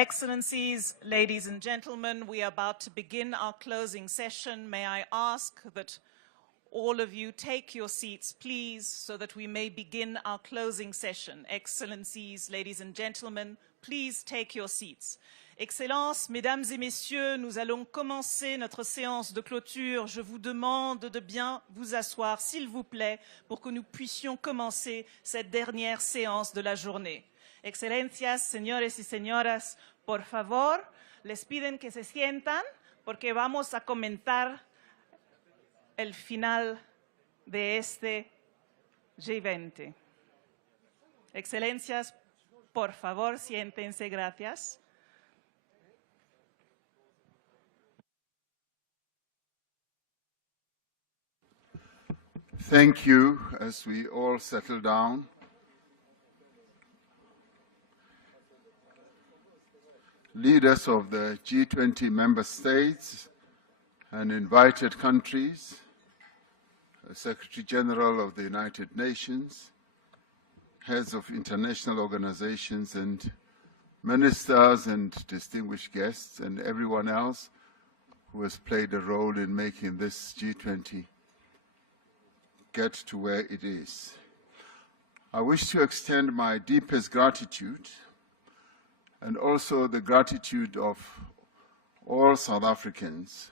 Excellencies, ladies and gentlemen, we are about to begin our closing session. May I ask that all of you take your seats, please, so that we may begin our closing session. Excellencies, ladies and gentlemen, please take your seats. Excellences, mesdames et messieurs, nous allons commencer notre séance de clôture. Je vous demande de bien vous asseoir, s'il vous plaît, pour que nous puissions commencer cette dernière séance de la journée. Excelencias, señores y señoras, por favor, les piden que se sientan porque vamos a comentar el final de este G20. Excelencias, por favor, siéntense, gracias. Thank you. As we all settle down, leaders of the G20 member states and invited countries, the Secretary General of the United Nations, heads of international organizations and ministers and distinguished guests, and everyone else who has played a role in making this G20 get to where it is. I wish to extend my deepest gratitude and also the gratitude of all South Africans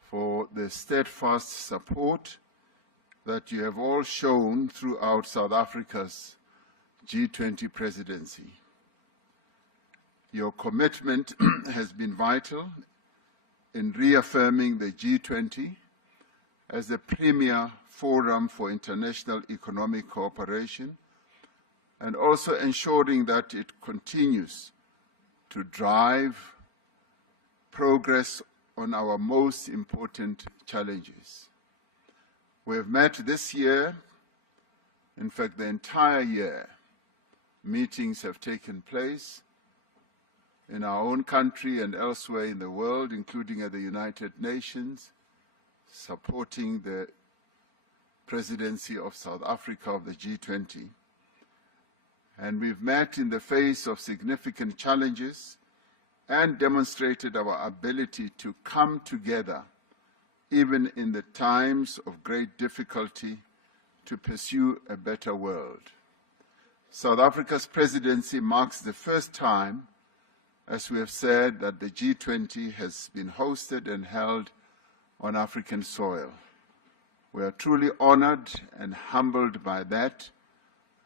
for the steadfast support that you have all shown throughout South Africa's G20 presidency. Your commitment has been vital in reaffirming the G20 as the premier forum for international economic cooperation, and also ensuring that it continues to drive progress on our most important challenges. We have met this year, in fact the entire year, meetings have taken place in our own country and elsewhere in the world, including at the United Nations, supporting the presidency of South Africa of the G20. And we've met in the face of significant challenges and demonstrated our ability to come together, even in the times of great difficulty, to pursue a better world. South Africa's presidency marks the first time, as we have said, that the G20 has been hosted and held on African soil. We are truly honored and humbled by that,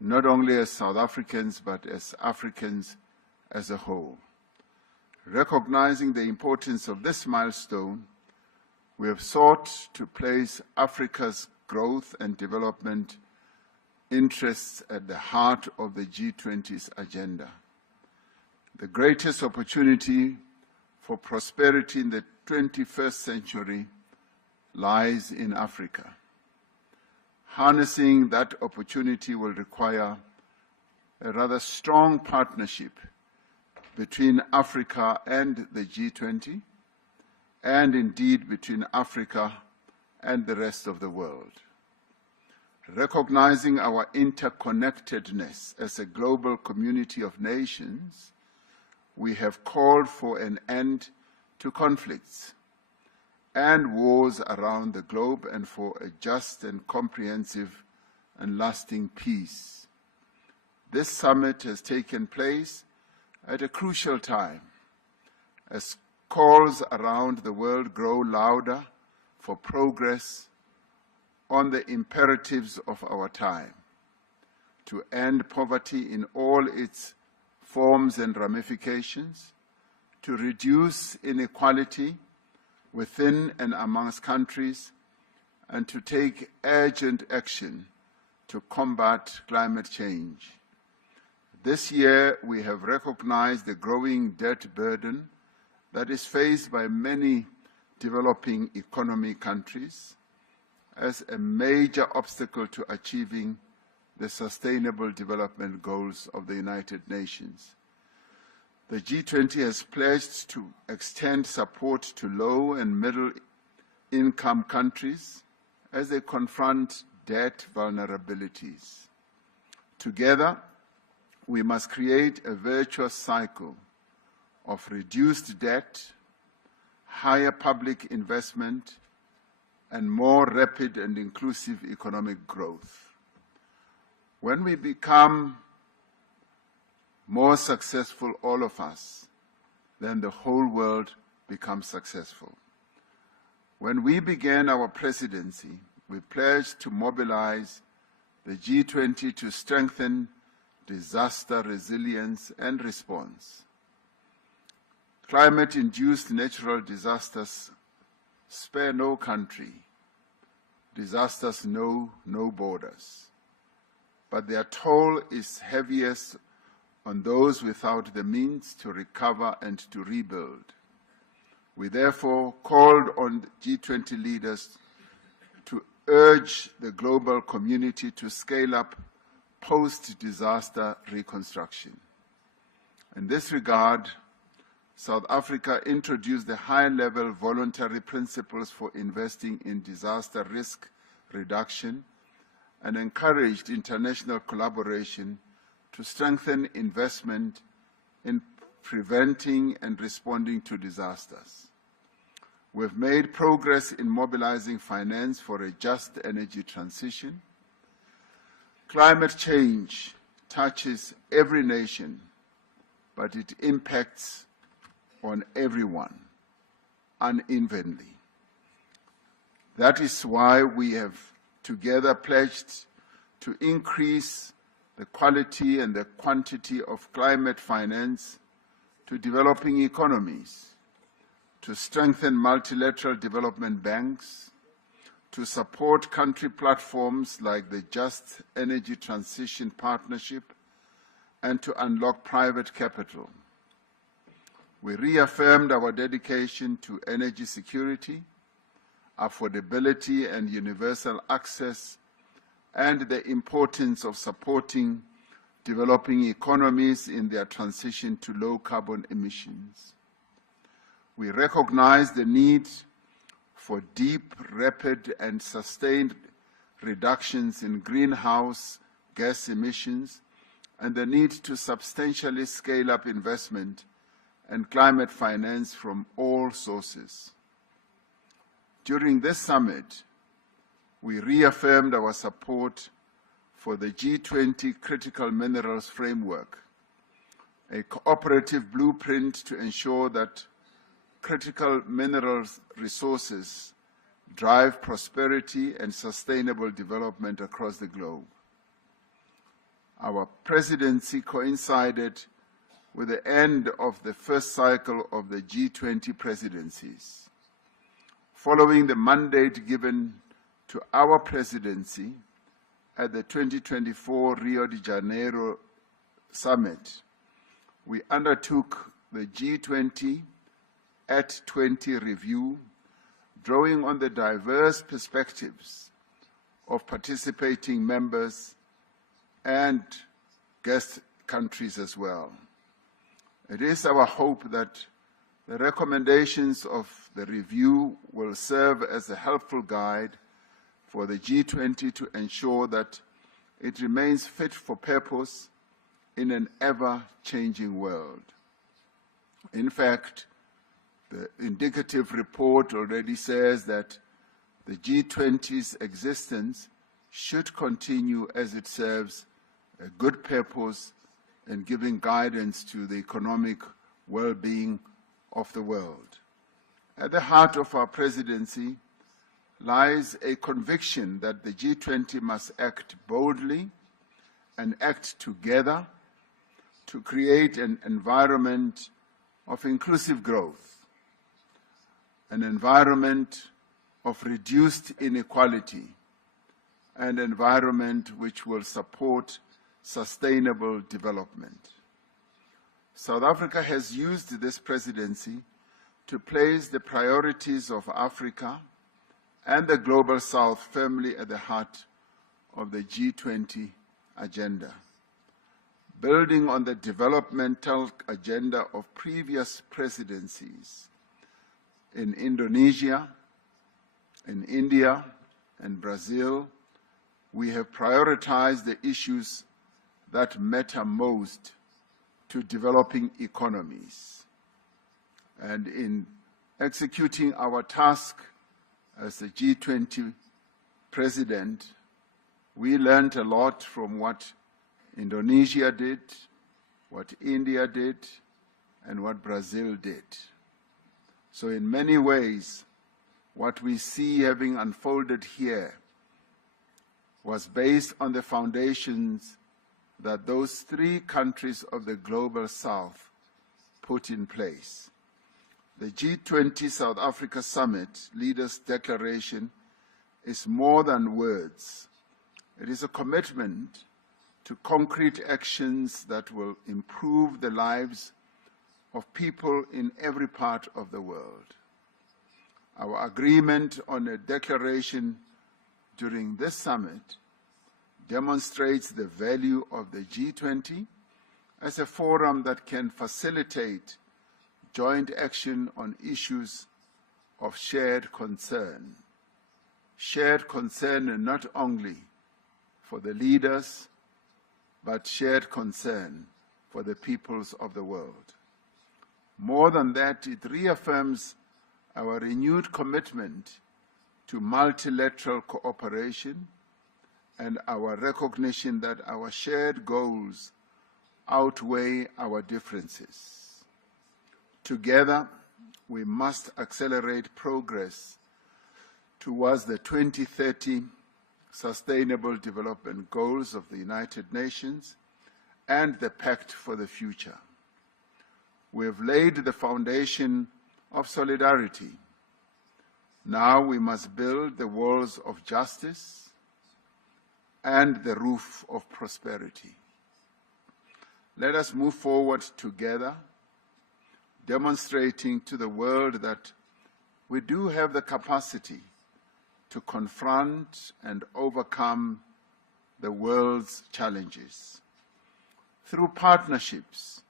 not only as South Africans, but as Africans as a whole. Recognizing the importance of this milestone, we have sought to place Africa's growth and development interests at the heart of the G20's agenda. The greatest opportunity for prosperity in the 21st century lies in Africa. Harnessing that opportunity will require a rather strong partnership between Africa and the G20, and indeed between Africa and the rest of the world. Recognizing our interconnectedness as a global community of nations, we have called for an end to conflicts and wars around the globe, and for a just and comprehensive and lasting peace. This summit has taken place at a crucial time, as calls around the world grow louder for progress on the imperatives of our time, to end poverty in all its forms and ramifications, to reduce inequality within and amongst countries, and to take urgent action to combat climate change. This year, we have recognized the growing debt burden that is faced by many developing economy countries as a major obstacle to achieving the Sustainable Development Goals of the United Nations. The G20 has pledged to extend support to low and middle-income countries as they confront debt vulnerabilities. Together, we must create a virtuous cycle of reduced debt, higher public investment, and more rapid and inclusive economic growth. When we become more successful, all of us, then the whole world becomes successful. When we began our presidency, we pledged to mobilize the G20 to strengthen disaster resilience and response. Climate-induced natural disasters spare no country. Disasters know no borders. But their toll is heaviest on those without the means to recover and to rebuild. We therefore called on G20 leaders to urge the global community to scale up post-disaster reconstruction. In this regard, South Africa introduced the high-level voluntary principles for investing in disaster risk reduction and encouraged international collaboration to strengthen investment in preventing and responding to disasters. We've made progress in mobilizing finance for a just energy transition. Climate change touches every nation, but it impacts on everyone unevenly. That is why we have together pledged to increase the quality and the quantity of climate finance to developing economies, to strengthen multilateral development banks, to support country platforms like the Just Energy Transition Partnership, and to unlock private capital. We reaffirmed our dedication to energy security, affordability and universal access, and the importance of supporting developing economies in their transition to low-carbon emissions. We recognize the need for deep, rapid, and sustained reductions in greenhouse gas emissions and the need to substantially scale up investment and climate finance from all sources. During this summit, we reaffirmed our support for the G20 Critical Minerals Framework, a cooperative blueprint to ensure that critical minerals resources drive prosperity and sustainable development across the globe. Our presidency coincided with the end of the first cycle of the G20 presidencies. Following the mandate given to our presidency at the 2024 Rio de Janeiro Summit, we undertook the G20 at 20 review, drawing on the diverse perspectives of participating members and guest countries as well. It is our hope that the recommendations of the review will serve as a helpful guide for the G20 to ensure that it remains fit for purpose in an ever-changing world. In fact, the indicative report already says that the G20's existence should continue as it serves a good purpose in giving guidance to the economic well-being of the world. At the heart of our presidency lies a conviction that the G20 must act boldly and act together to create an environment of inclusive growth, an environment of reduced inequality, an environment which will support sustainable development. South Africa has used this presidency to place the priorities of Africa and the Global South firmly at the heart of the G20 agenda. Building on the developmental agenda of previous presidencies in Indonesia, in India, and Brazil, we have prioritized the issues that matter most to developing economies: And in executing our task as the G20 president, we learned a lot from what Indonesia did, what India did, and what Brazil did. So in many ways, what we see having unfolded here was based on the foundations that those three countries of the Global South put in place. The G20 South Africa Summit Leaders' Declaration is more than words. It is a commitment to concrete actions that will improve the lives of people in every part of the world. Our agreement on a declaration during this summit demonstrates the value of the G20 as a forum that can facilitate joint action on issues of shared concern. Shared concern not only for the leaders, but shared concern for the peoples of the world. More than that, it reaffirms our renewed commitment to multilateral cooperation and our recognition that our shared goals outweigh our differences. Together, we must accelerate progress towards the 2030 Sustainable Development Goals of the United Nations and the Pact for the Future. We have laid the foundation of solidarity. Now we must build the walls of justice and the roof of prosperity. Let us move forward together, demonstrating to the world that we do have the capacity to confront and overcome the world's challenges. Through partnerships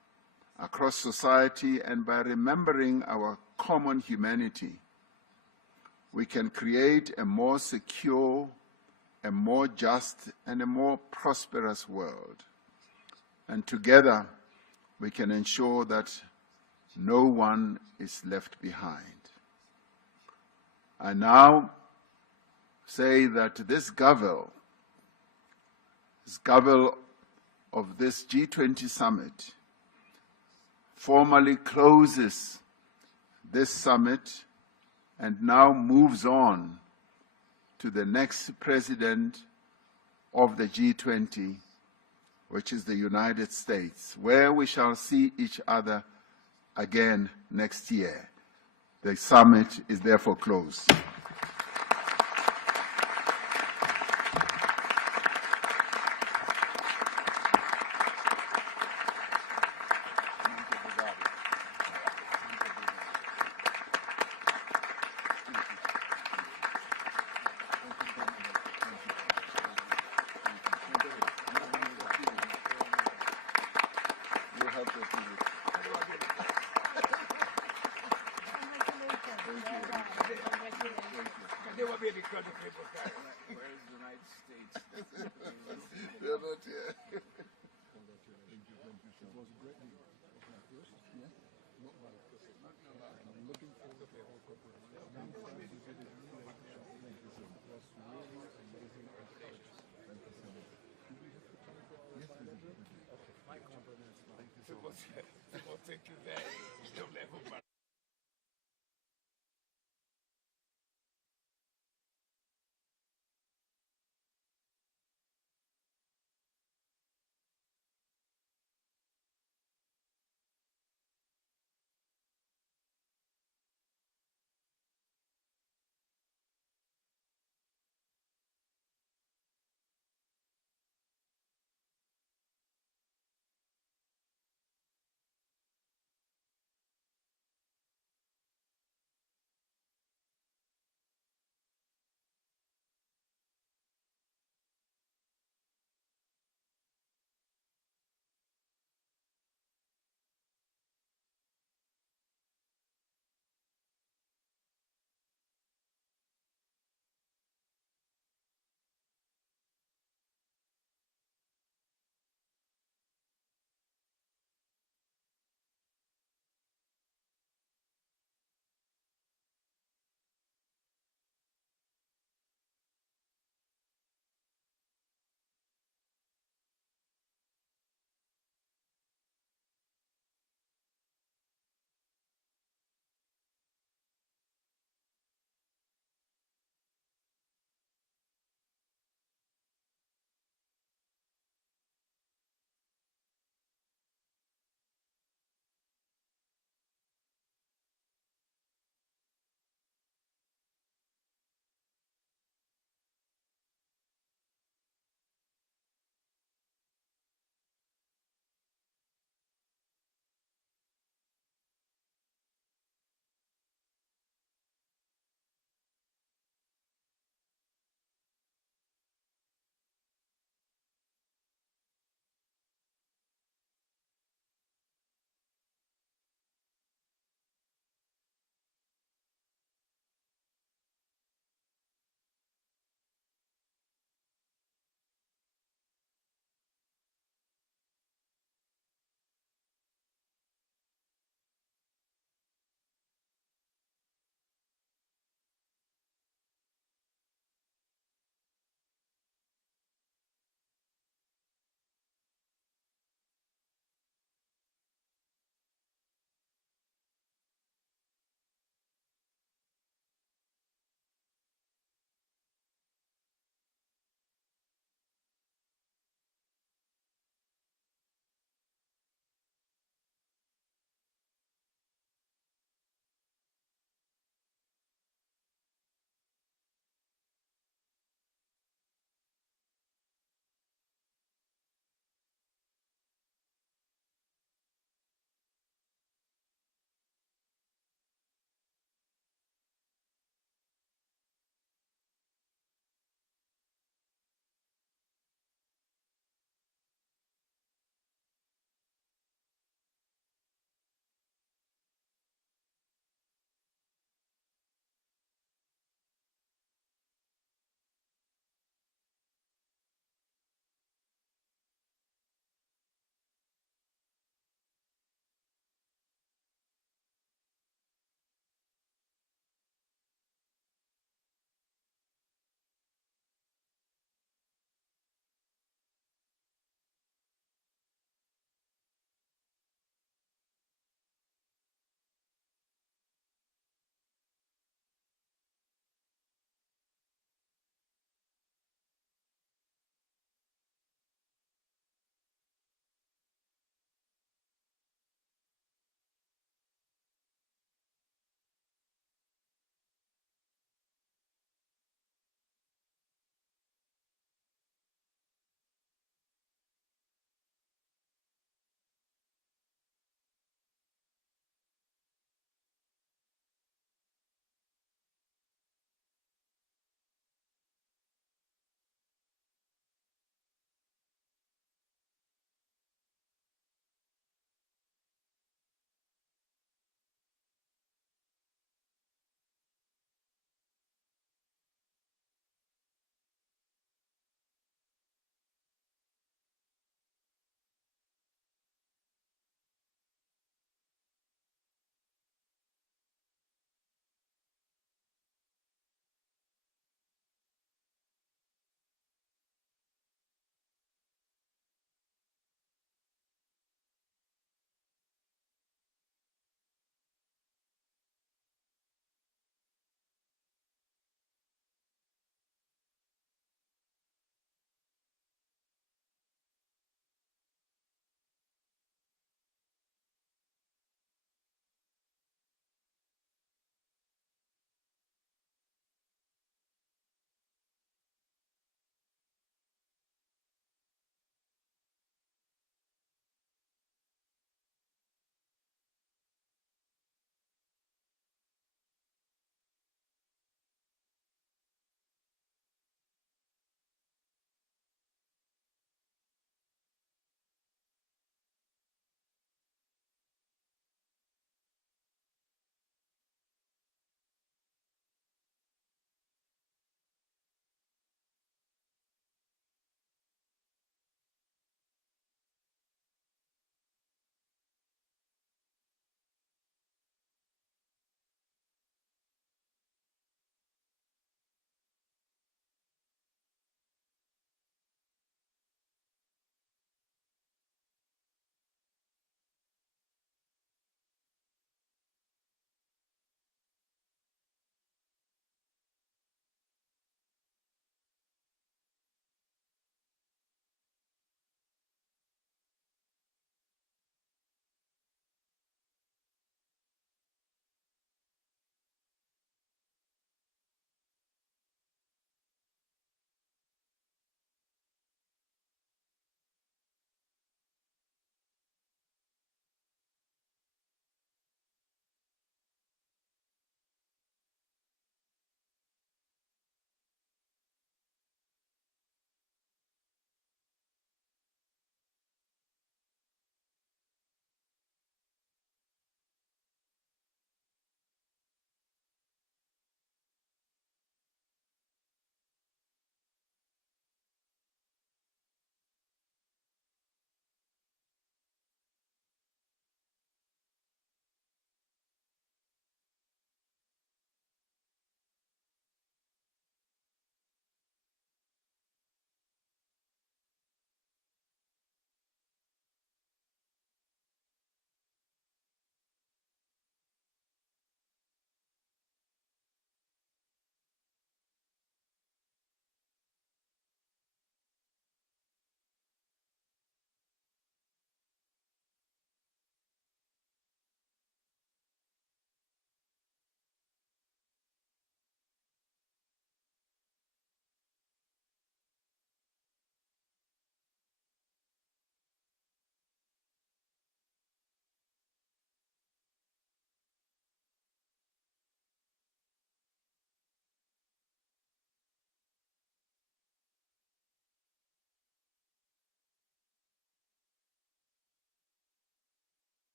across society and by remembering our common humanity, we can create a more secure, a more just, and a more prosperous world. And together, we can ensure that no one is left behind. I now say that this gavel of this G20 summit formally closes this summit and now moves on to the next president of the G20, which is the United States, where we shall see each other again next year. The summit is therefore closed. Thank you very much.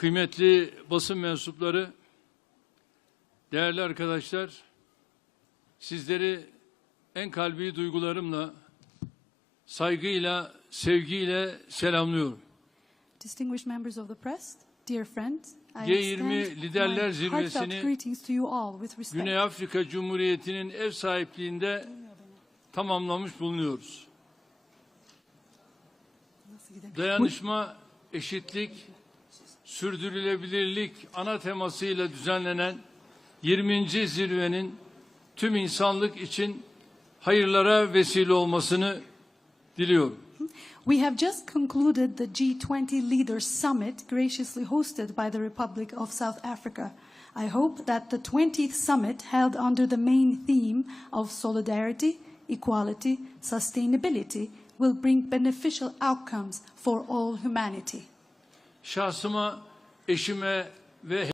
kıymetli basın mensupları, değerli arkadaşlar, sizleri en kalbi duygularımla, saygıyla, sevgiyle selamlıyorum. Distinguished members of the press, dear friends, I G20 extend Liderler my Zirvesi'ni heartfelt greetings to you all with respect. Güney Afrika Cumhuriyeti'nin ev sahipliğinde tamamlamış bulunuyoruz. Dayanışma, eşitlik, sürdürülebilirlik ana temasıyla düzenlenen 20. zirvenin tüm insanlık için hayırlara vesile olmasını diliyorum. We have just concluded the G20 Leaders Summit graciously hosted by the Republic of South Africa. I hope that the 20th summit held under the main theme of solidarity, equality, sustainability will bring beneficial outcomes for all humanity. Şahsıma, eşime ve